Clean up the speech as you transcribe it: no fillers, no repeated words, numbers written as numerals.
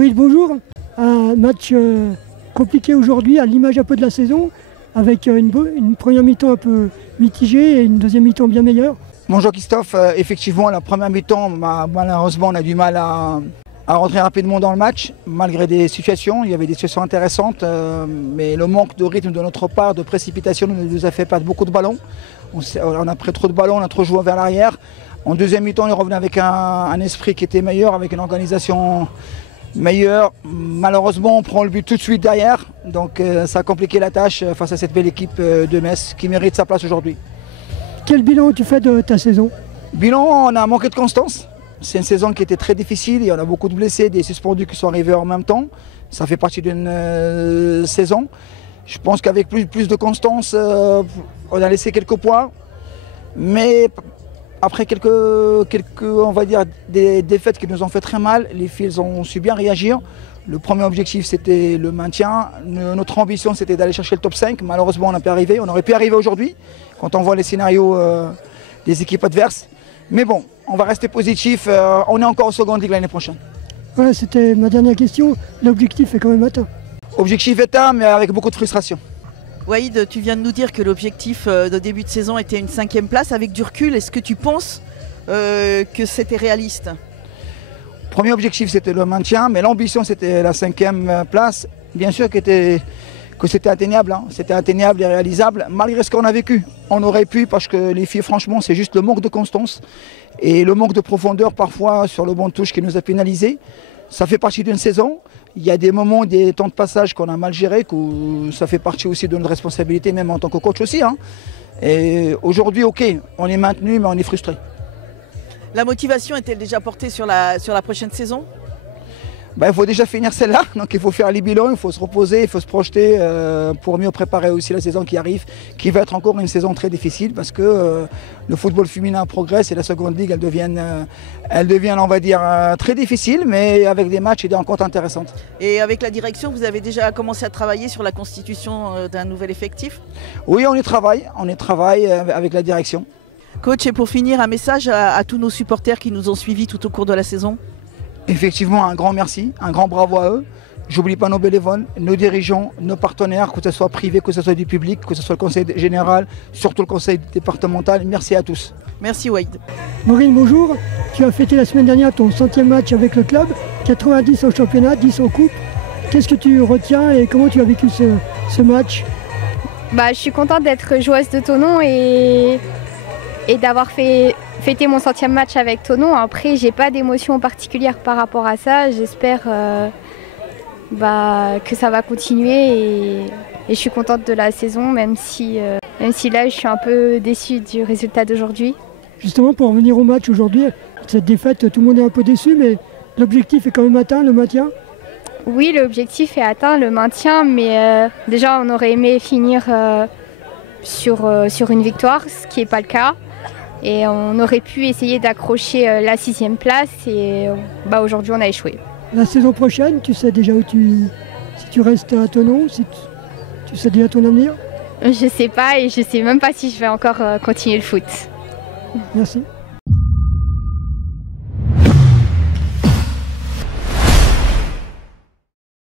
Oui, bonjour. Un match compliqué aujourd'hui, à l'image un peu de la saison, avec une première mi-temps un peu mitigée et une deuxième mi-temps bien meilleure. Bonjour Christophe, effectivement la première mi-temps, malheureusement on a du mal à rentrer rapidement dans le match, malgré des situations, il y avait des situations intéressantes, mais le manque de rythme de notre part, de précipitation nous a fait perdre beaucoup de ballons. On a pris trop de ballons, on a trop joué vers l'arrière. En deuxième mi-temps, on est revenu avec un esprit qui était meilleur, avec une organisation meilleure. Malheureusement, on prend le but tout de suite derrière, donc ça a compliqué la tâche face à cette belle équipe de Metz qui mérite sa place aujourd'hui. Quel bilan tu fais de ta saison? Bilan, on a manqué de constance. C'est une saison qui était très difficile, il y en a beaucoup de blessés, des suspendus qui sont arrivés en même temps. Ça fait partie d'une saison. Je pense qu'avec plus de constance, on a laissé quelques points. Mais après quelques on va dire, des défaites qui nous ont fait très mal, les filles ont su bien réagir. Le premier objectif, c'était le maintien. Notre ambition, c'était d'aller chercher le top 5. Malheureusement, on n'a pas arrivé. On aurait pu arriver aujourd'hui, quand on voit les scénarios des équipes adverses. Mais bon, on va rester positif. On est encore en seconde ligue l'année prochaine. Ouais, c'était ma dernière question. L'objectif est quand même atteint. Objectif atteint, mais avec beaucoup de frustration. Waïd, tu viens de nous dire que l'objectif de début de saison était une 5e place. Avec du recul, est-ce que tu penses que c'était réaliste? Premier objectif, c'était le maintien, mais l'ambition, c'était la 5e place. Bien sûr que c'était atteignable, hein. C'était atteignable et réalisable, malgré ce qu'on a vécu. On aurait pu, parce que les filles, franchement, c'est juste le manque de constance et le manque de profondeur, parfois, sur le banc de touche qui nous a pénalisés. Ça fait partie d'une saison. Il y a des moments, des temps de passage qu'on a mal gérés, que ça fait partie aussi de notre responsabilité, même en tant que coach aussi, hein. Et aujourd'hui, ok, on est maintenu, mais on est frustré. La motivation est-elle déjà portée sur la prochaine saison? Il faut déjà finir celle-là, donc il faut faire les bilans, il faut se reposer, il faut se projeter pour mieux préparer aussi la saison qui arrive, qui va être encore une saison très difficile parce que le football féminin progresse et la seconde ligue, elle devient on va dire, très difficile, mais avec des matchs et des rencontres intéressantes. Et avec la direction, vous avez déjà commencé à travailler sur la constitution d'un nouvel effectif? Oui, on y travaille avec la direction. Coach, et pour finir, un message à tous nos supporters qui nous ont suivis tout au cours de la saison? Effectivement, un grand merci, un grand bravo à eux. J'oublie pas nos bénévoles, nos dirigeants, nos partenaires, que ce soit privé, que ce soit du public, que ce soit le conseil général, surtout le conseil départemental. Merci à tous. Merci Waïd. Maureen, bonjour. Tu as fêté la semaine dernière ton 100e match avec le club, 90 au championnat, 10 en coupe. Qu'est-ce que tu retiens et comment tu as vécu ce match? Je suis contente d'être joueuse de Thonon et d'avoir fêté mon 100e match avec Thonon. Après, j'ai pas d'émotion particulière par rapport à ça. J'espère que ça va continuer et je suis contente de la saison, même si là, je suis un peu déçue du résultat d'aujourd'hui. Justement, pour revenir au match aujourd'hui, cette défaite, tout le monde est un peu déçu, mais l'objectif est quand même atteint, le maintien? Oui, l'objectif est atteint, le maintien, mais déjà, on aurait aimé finir sur une victoire, ce qui n'est pas le cas. Et on aurait pu essayer d'accrocher la 6e place et aujourd'hui on a échoué. La saison prochaine, tu sais déjà si tu restes à Thonon, si tu sais déjà ton avenir? Je sais pas et je sais même pas si je vais encore continuer le foot. Merci.